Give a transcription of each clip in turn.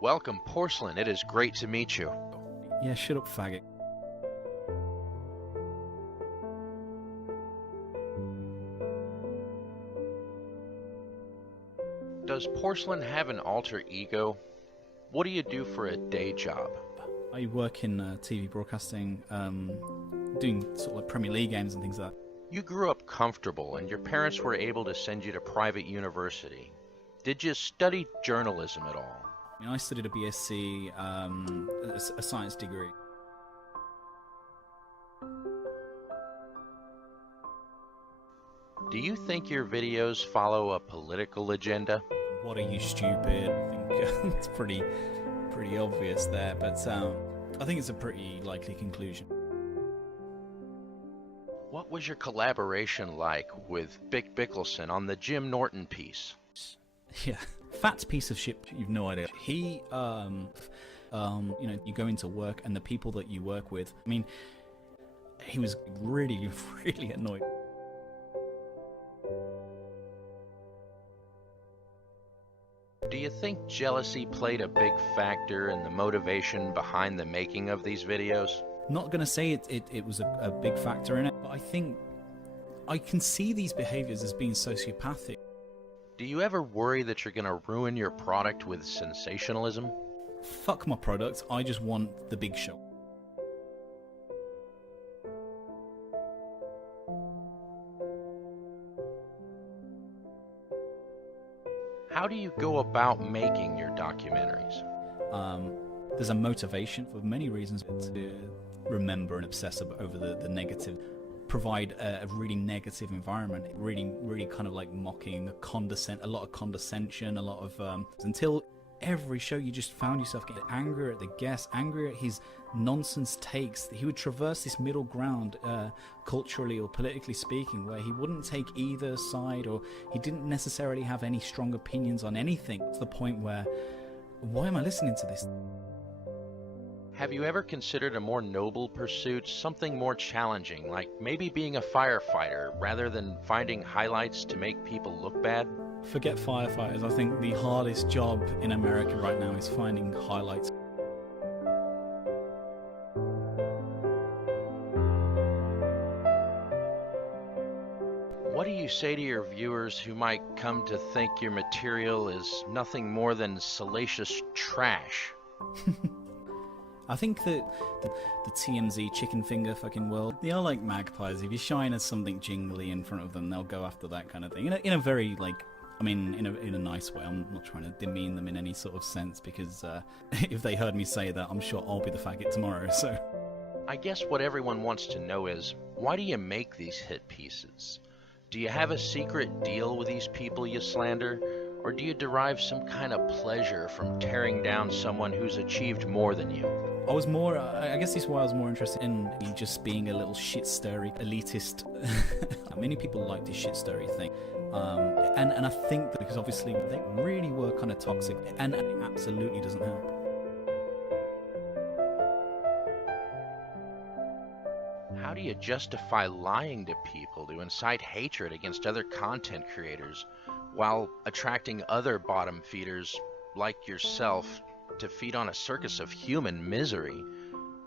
Welcome, Porsalin. It is great to meet you. Yeah, shut up, faggot. Does Porsalin have an alter ego? What do you do for a day job? I work in TV broadcasting, doing sort of like Premier League games and things like that. You grew up comfortable and your parents were able to send you to private university. Did you study journalism at all? I studied a BSc, a science degree. Do you think your videos follow a political agenda? What are you, stupid? I think it's pretty obvious there, but I think it's a pretty likely conclusion. What was your collaboration like with Bick Bickelson on the Jim Norton piece? Yeah, Fat's piece of shit. You've no idea. He, you go into work and the people that you work with. I mean, he was really, really annoyed. Do you think jealousy played a big factor in the motivation behind the making of these videos? Not gonna say it was a big factor in it, but I think I can see these behaviors as being sociopathic. Do you ever worry that you're gonna ruin your product with sensationalism? Fuck my product, I just want the big show. How do you go about making your documentaries? There's a motivation for many reasons to remember and obsess over the negative, provide a really negative environment, really kind of like mocking, a lot of condescension, a lot of until every show you just found yourself getting angry at the guest, angry at his nonsense takes. He would traverse this middle ground, culturally or politically speaking, where he wouldn't take either side, or he didn't necessarily have any strong opinions on anything, to the point where, why am I listening to this? Have you ever considered a more noble pursuit, something more challenging, like maybe being a firefighter rather than finding highlights to make people look bad? Forget firefighters. I think the hardest job in America right now is finding highlights. What do you say to your viewers who might come to think your material is nothing more than salacious trash? I think that the TMZ chicken finger fucking world, they are like magpies. If you shine as something jingly in front of them, they'll go after that kind of thing. In a very, like, I mean, in a nice way. I'm not trying to demean them in any sort of sense, because if they heard me say that, I'm sure I'll be the faggot tomorrow, so. I guess what everyone wants to know is, why do you make these hit pieces? Do you have a secret deal with these people you slander? Or do you derive some kind of pleasure from tearing down someone who's achieved more than you? I was more, I guess this is why I was more interested in just being a little shit-stirry, elitist. Many people like this shit-stirry thing. And I think that because obviously they really were kind of toxic, and it absolutely doesn't help. How do you justify lying to people to incite hatred against other content creators while attracting other bottom feeders like yourself to feed on a circus of human misery?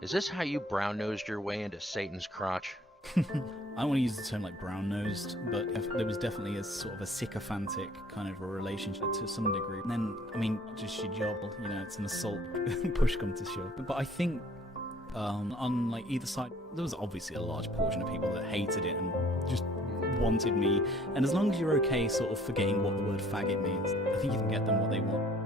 Is this how you brown-nosed your way into Satan's crotch? I don't want to use the term like brown-nosed, but there was definitely a sort of a sycophantic kind of a relationship to some degree. And then, I mean, just your job, it's an assault, push come to shove. But I think on like either side, there was obviously a large portion of people that hated it and just wanted me. And as long as you're okay sort of forgetting what the word faggot means, I think you can get them what they want.